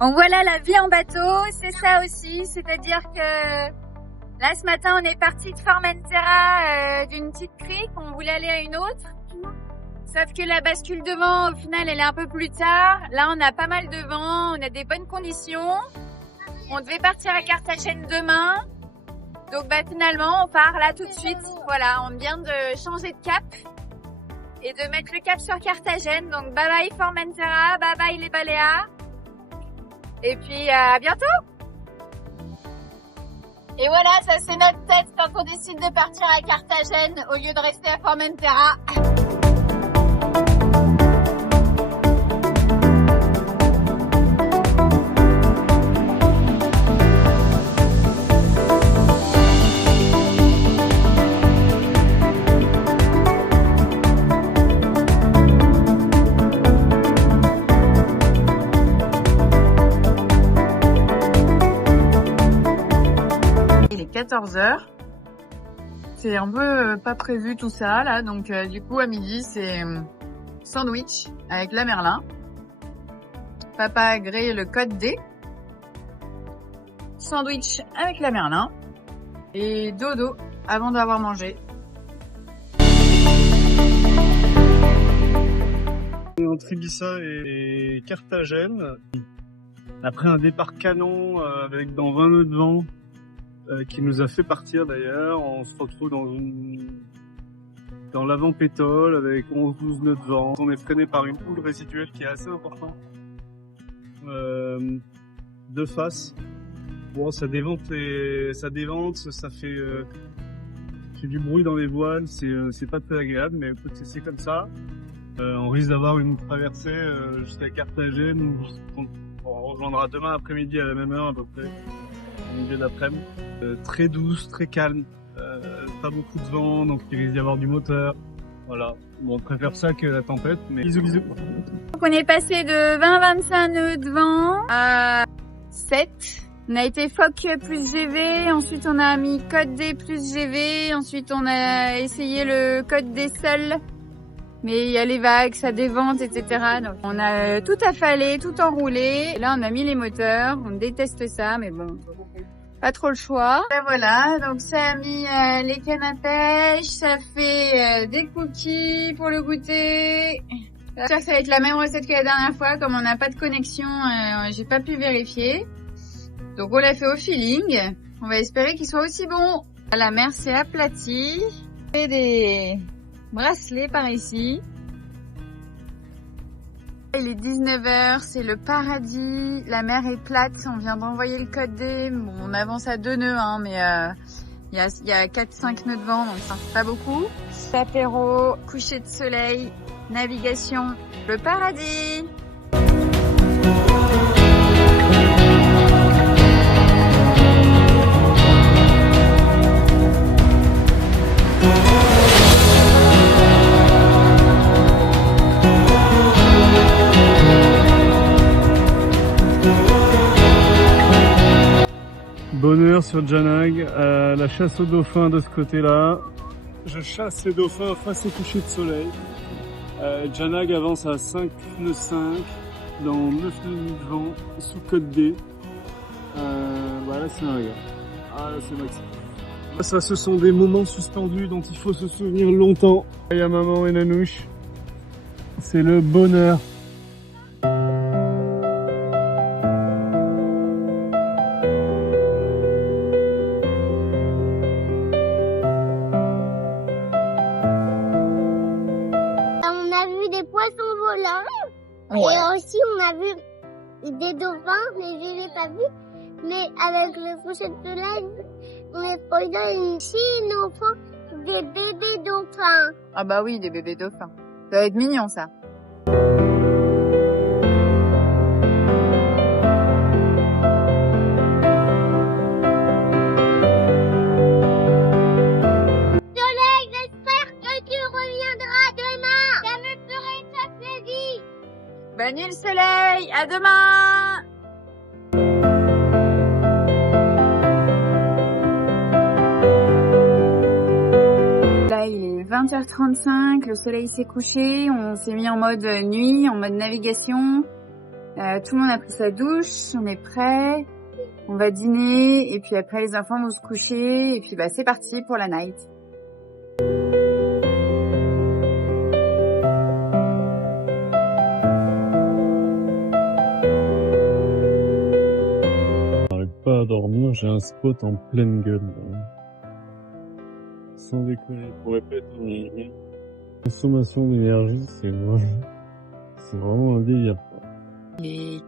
Donc voilà la vie en bateau, c'est ça aussi, c'est-à-dire que là ce matin on est parti de Formentera d'une petite crique, on voulait aller à une autre. Sauf que la bascule de vent, au final, elle est un peu plus tard. Là, on a pas mal de vent, on a des bonnes conditions. On devait partir à Carthagène demain. Donc, finalement, on part là tout de suite. Voilà, on vient de changer de cap et de mettre le cap sur Carthagène. Donc, bye bye Formentera, bye bye les Baléares. Et puis, à bientôt. Et voilà, ça c'est notre tête quand on décide de partir à Carthagène au lieu de rester à Formentera. Il est 14h. C'est un peu pas prévu tout ça là, donc du coup à midi c'est sandwich avec la Merlin. Papa a grillé le code D. Sandwich avec la Merlin. Et dodo avant d'avoir mangé. Entre Ibiza et Carthagène, après un départ canon avec dans 20 nœuds de vent qui nous a fait partir d'ailleurs, on se retrouve dans l'avant-pétole avec 11-12 nœuds de vent. On est freiné par une houle résiduelle qui est assez importante de face. Bon, ça dévente, ça fait du bruit dans les voiles, c'est pas très agréable, mais c'est comme ça. On risque d'avoir une traversée jusqu'à Carthagène où on rejoindra demain après-midi à la même heure à peu près, au milieu d'après-midi. Très douce, très calme, pas beaucoup de vent, donc il risque d'y avoir du moteur. Voilà, bon, on préfère ça que la tempête, mais bisous bisous. Donc on est passé de 20-25 nœuds de vent à 7. On a été Foc plus GV, ensuite on a mis code D plus GV, ensuite on a essayé le code D seul. Mais il y a les vagues, ça dévente, etc. Donc on a tout affalé, tout enroulé. Et là on a mis les moteurs, on déteste ça, mais bon, pas trop le choix. Et voilà, donc ça a mis les cannes à pêche, ça fait des cookies pour le goûter. J'espère que ça va être la même recette que la dernière fois, comme on n'a pas de connexion, j'ai pas pu vérifier. Donc on l'a fait au feeling, on va espérer qu'il soit aussi bon. La mer s'est aplatie, on fait des bracelets par ici. Il est 19h, c'est le paradis, la mer est plate, on vient d'envoyer le code D, bon, on avance à 2 nœuds, hein, mais il y a 4-5 nœuds de vent, donc ça fait pas beaucoup. Apéro, coucher de soleil, navigation, le paradis. Bonheur sur Janag, la chasse aux dauphins de ce côté-là. Je chasse les dauphins face au coucher de soleil. Janag avance à 5 nœuds 5 dans 9 nœuds de vent sous code D. Voilà, c'est un regard. Ah là c'est maxi. Ça, ce sont des moments suspendus dont il faut se souvenir longtemps. Il y a maman et Nanouche. C'est le bonheur. On a vu des poissons volants et aussi on a vu des dauphins, mais je l'ai pas vu. Mais avec le coucher de soleil, on est pendant ici nos enfants des bébés dauphins. Ah bah oui, des bébés dauphins. Ça va être mignon ça. Soleil, j'espère que tu reviendras demain. Ça me ferait très plaisir. Bonne nuit le soleil, à demain! Là, il est 20h35, le soleil s'est couché, on s'est mis en mode nuit, en mode navigation. Tout le monde a pris sa douche, on est prêt, on va dîner et puis après les enfants vont se coucher et puis bah c'est parti pour la night. J'arrive pas à dormir, j'ai un spot en pleine gueule. Sans déconner, pour répéter, mais consommation d'énergie, c'est vraiment un délire. Il est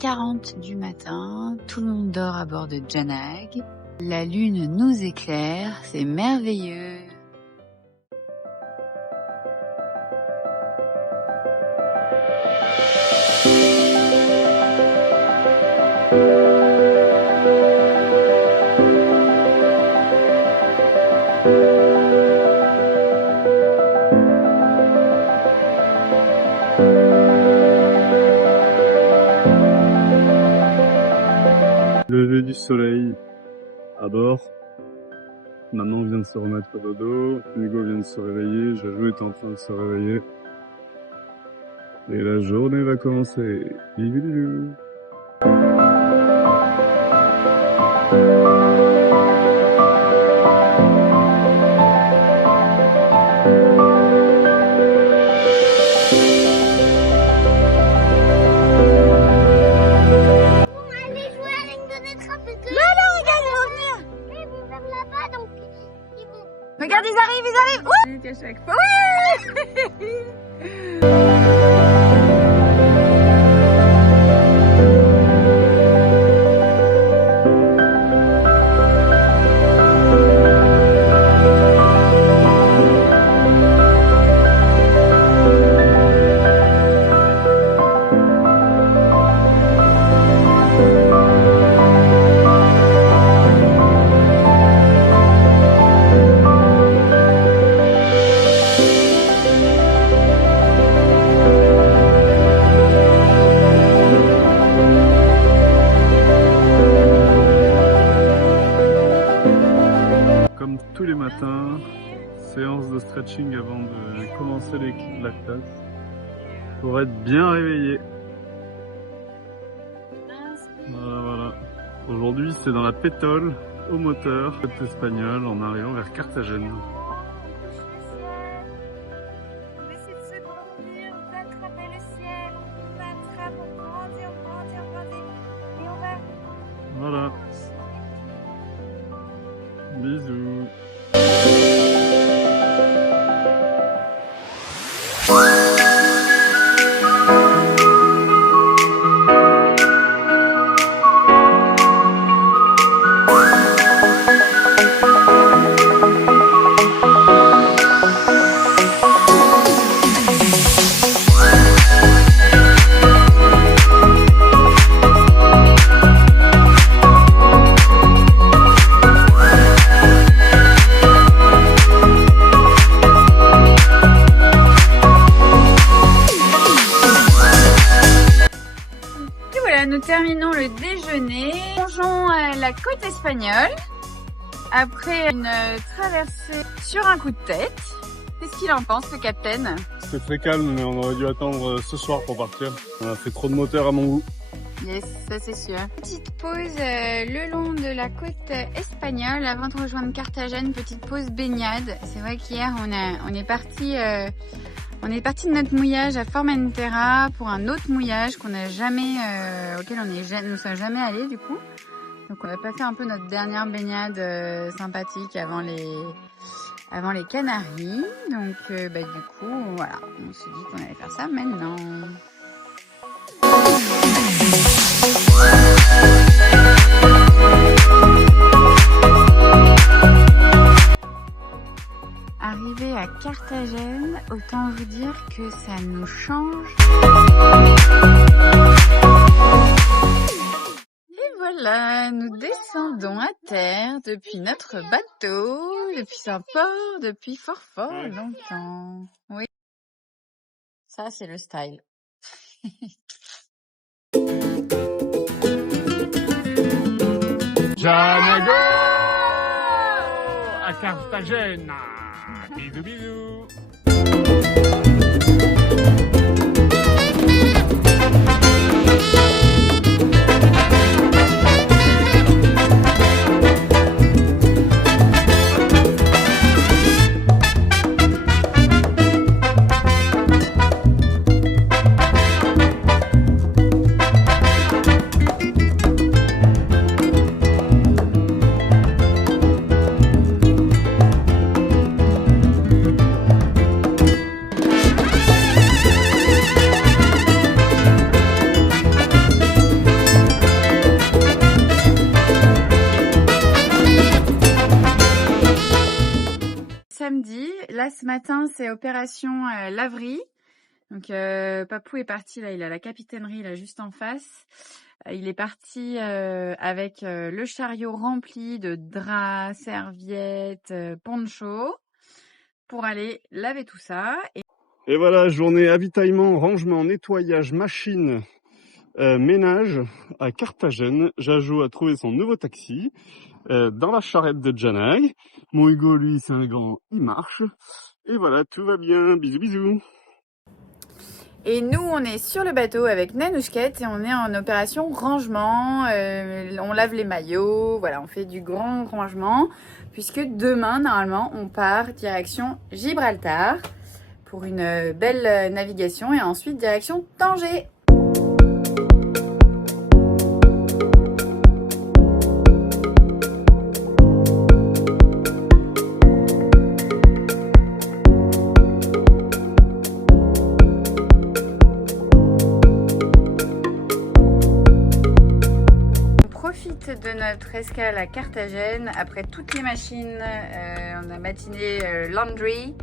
4h40 du matin, tout le monde dort à bord de Janag. La lune nous éclaire, c'est merveilleux. Lever du soleil à bord. Maman vient de se remettre au dodo. Hugo vient de se réveiller. Jajou est en train de se réveiller. Et la journée va commencer. Bisous. Regarde, ils arrivent. Ouh, à chaque fois. Comme tous les matins, séance de stretching avant de commencer la classe pour être bien réveillé. Voilà. Aujourd'hui, c'est dans la pétole au moteur, côte espagnole, en arrivant vers Carthagène. On essaie de se grandir, on va attraper le ciel, on attrape, on grandit, et on va... Voilà. Bisous. Nous terminons le déjeuner, plongeons à la côte espagnole après une traversée sur un coup de tête. Qu'est-ce qu'il en pense, le capitaine? C'était très calme, mais on aurait dû attendre ce soir pour partir. On a fait trop de moteur à mon goût. Yes, ça c'est sûr. Petite pause le long de la côte espagnole avant de rejoindre Carthagène. Petite pause baignade. C'est vrai qu'hier on est parti de notre mouillage à Formentera pour un autre mouillage qu'on n'a jamais, auquel nous sommes jamais allés du coup. Donc on a passé un peu notre dernière baignade sympathique avant les Canaries. Donc du coup voilà, on s'est dit qu'on allait faire ça maintenant. Arrivé à Carthagène, autant vous dire que ça nous change. Et voilà, nous descendons à terre depuis notre bateau, depuis Saint-Port, depuis fort longtemps. Oui, ça c'est le style. Janago à Carthagène. Bisous, bisous. là, ce matin, c'est opération laverie. Donc, Papou est parti, là, il a la capitainerie, là, juste en face. Il est parti avec le chariot rempli de draps, serviettes, ponchos pour aller laver tout ça. Et voilà, journée avitaillement, rangement, nettoyage, machine, ménage à Carthagène. Jajou a trouvé son nouveau taxi dans la charrette de Janag. Mon Hugo, lui, c'est un grand, il marche. Et voilà, tout va bien. Bisous, bisous. Et nous, on est sur le bateau avec Nanouchkette et on est en opération rangement. On lave les maillots, voilà, on fait du grand rangement. Puisque demain, normalement, on part direction Gibraltar pour une belle navigation et ensuite direction Tanger. De notre escale à Carthagène, après toutes les machines, on a matiné laundry,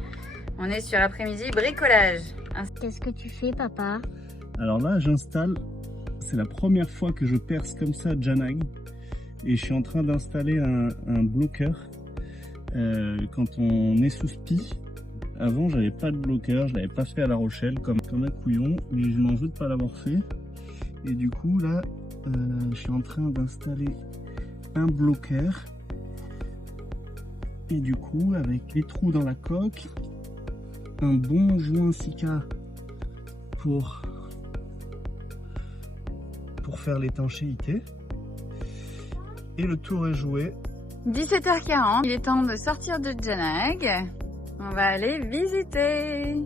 on est sur après-midi bricolage. Qu'est-ce que tu fais, papa? Alors là, j'installe, c'est la première fois que je perce comme ça Janag et je suis en train d'installer un bloqueur quand on est sous spi. Avant, j'avais pas de bloqueur, je l'avais pas fait à La Rochelle comme un couillon, mais je m'en veux de pas l'avoir fait. Et du coup, là, je suis en train d'installer un bloqueur et du coup avec les trous dans la coque, un bon joint Sika pour faire l'étanchéité et le tour est joué. 17h40, il est temps de sortir de Janag, on va aller visiter.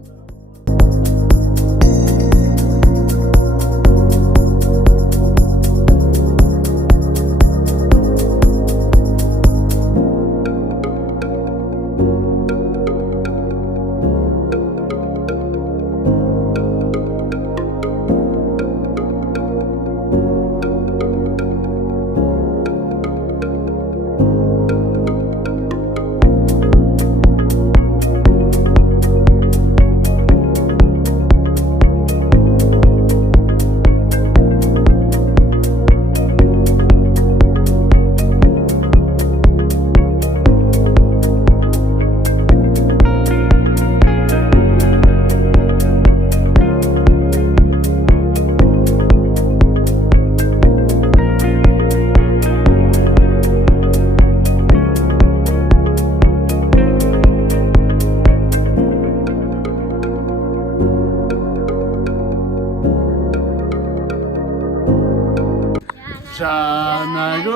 Janago!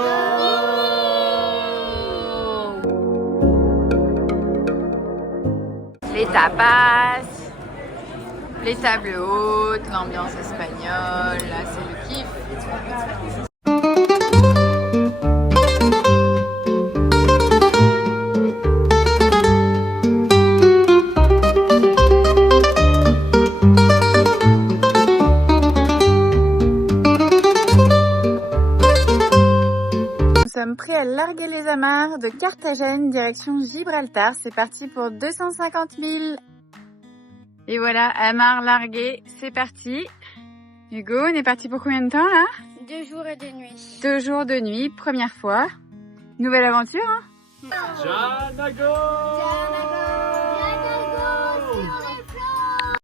Les tapas, les tables hautes, l'ambiance espagnole, là c'est le kiff. Nous sommes prêts à larguer les amarres de Carthagène direction Gibraltar. C'est parti pour 250 000. Et voilà, amarre larguée, c'est parti. Hugo, on est parti pour combien de temps là? 2 jours et 2 nuits. 2 jours de nuit, première fois. Nouvelle aventure, hein? Janago! Janago!